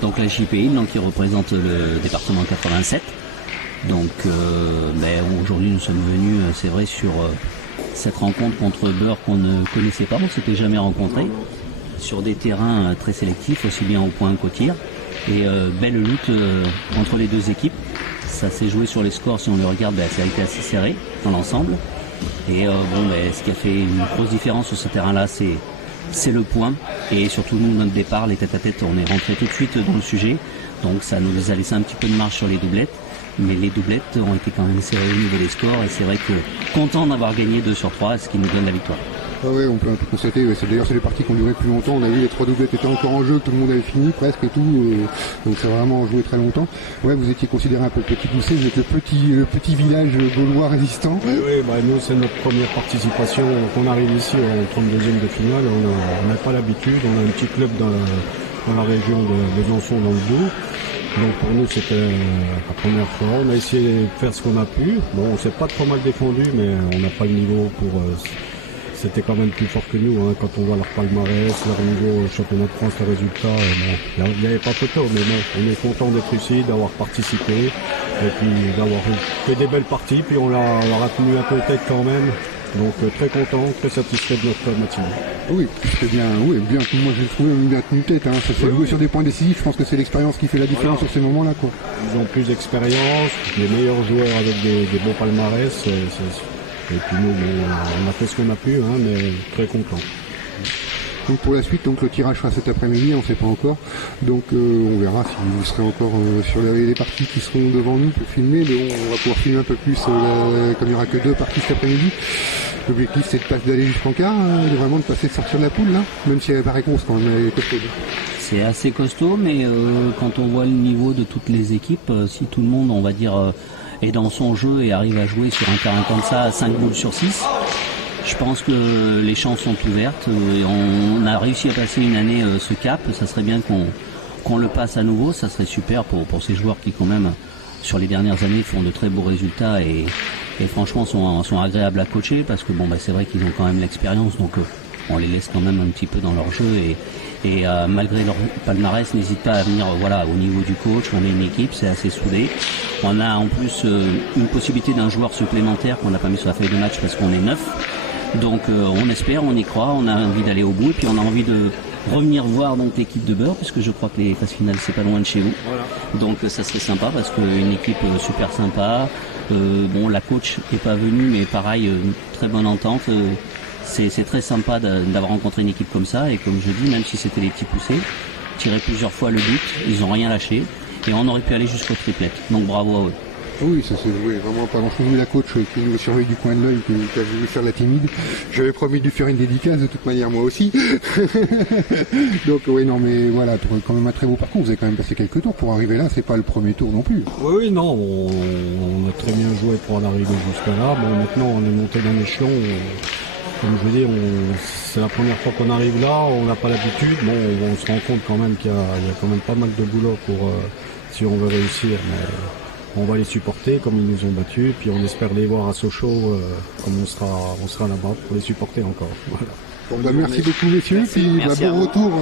Donc la JPI, donc, qui représente le département 87. Donc aujourd'hui nous sommes venus, c'est vrai, sur cette rencontre contre Beurre qu'on ne connaissait pas, on ne s'était jamais rencontrés, sur des terrains très sélectifs, aussi bien au point qu'au tir. Et belle lutte entre les deux équipes. Ça s'est joué sur les scores, si on le regarde, ça a été assez serré dans l'ensemble. Et ce qui a fait une grosse différence sur ce terrain-là, c'est le point. Et surtout, nous, notre départ, les tête-à-tête, on est rentré tout de suite dans le sujet. Donc ça nous a laissé un petit peu de marge sur les doublettes. Mais les doublettes ont été quand même serrées au niveau des scores. Et c'est vrai que content d'avoir gagné 2 sur 3, ce qui nous donne la victoire. Ah ouais, on peut un peu constater, d'ailleurs c'est des parties qui ont duré plus longtemps, on a vu les 3 doublettes étaient encore en jeu, tout le monde avait fini presque et tout, donc ça a vraiment joué très longtemps. Ouais, vous étiez considéré un peu le petit poussé, vous êtes le petit village gaulois résistant. Oui, nous c'est notre première participation, on arrive ici en 32e de finale, on n'a pas l'habitude, on a un petit club dans la région de Besançon dans le Doubs. Donc pour nous c'était la première fois, on a essayé de faire ce qu'on a pu. Bon, on s'est pas trop mal défendu, mais on n'a pas le niveau pour... C'était quand même plus fort que nous, hein, quand on voit leur palmarès, leur niveau championnat de France, les résultats. Il n'y avait pas photo, mais bon, on est content d'être ici, d'avoir participé, et puis d'avoir fait des belles parties, puis on leur a tenu un peu tête quand même. Donc très content, très satisfait de notre matinée. Oui, c'est bien, bien. Moi j'ai trouvé bien tenu tête, hein. Ça s'est joué sur des points décisifs, je pense que c'est l'expérience qui fait la différence sur ces moments-là, quoi. Ils ont plus d'expérience, les meilleurs joueurs avec des bons palmarès. Et puis nous, on a fait ce qu'on a pu, hein, mais très content. Donc pour la suite, donc le tirage sera cet après-midi, on ne sait pas encore. Donc on verra si vous serez encore sur les parties qui seront devant nous pour filmer. Mais on va pouvoir filmer un peu plus comme il n'y aura que 2 parties cet après-midi. L'objectif c'est d'aller jusqu'en quart, vraiment de passer de sortir de la poule là, même si elle paraît grosse quand même, elle est costaud. C'est assez costaud, mais quand on voit le niveau de toutes les équipes, si tout le monde, on va dire, est dans son jeu et arrive à jouer sur un terrain comme ça à 5 boules sur 6, je pense que les chances sont ouvertes. Et on a réussi à passer une année ce cap, ça serait bien qu'on le passe à nouveau, ça serait super pour ces joueurs qui quand même sur les dernières années font de très beaux résultats et franchement sont agréables à coacher parce que c'est vrai qu'ils ont quand même l'expérience, donc on les laisse quand même un petit peu dans leur jeu et malgré leur palmarès, n'hésite pas à venir au niveau du coach. On est une équipe, c'est assez soudé. On a en plus une possibilité d'un joueur supplémentaire qu'on n'a pas mis sur la feuille de match parce qu'on est 9. Donc on espère, on y croit, on a envie d'aller au bout et puis on a envie de revenir voir donc l'équipe de Beurre puisque je crois que les phases finales c'est pas loin de chez vous. Voilà. Donc ça serait sympa parce qu'une équipe super sympa. La coach n'est pas venue mais pareil, très bonne entente. C'est très sympa d'avoir rencontré une équipe comme ça et comme je dis, même si c'était les petits poussés, tirer plusieurs fois le but, ils n'ont rien lâché et on aurait pu aller jusqu'au triplette. Donc bravo à eux. Oui, ça s'est joué vraiment pas grand-chose. La coach qui nous surveille du coin de l'œil, qui a voulu faire la timide. J'avais promis de lui faire une dédicace de toute manière moi aussi. Donc oui, non mais voilà, quand même un très beau parcours. Vous avez quand même passé quelques tours pour arriver là. C'est pas le premier tour non plus. Oui, non, on a très bien joué pour en arriver jusqu'à là. Bon, maintenant on est monté d'un échelon. Comme je veux dire, c'est la première fois qu'on arrive là, on n'a pas l'habitude. Bon, on se rend compte quand même qu'il y a quand même pas mal de boulot pour si on veut réussir. Mais on va les supporter comme ils nous ont battus, puis on espère les voir à Sochaux comme on sera là-bas pour les supporter encore. Voilà. Bon, merci beaucoup messieurs, puis bon retour.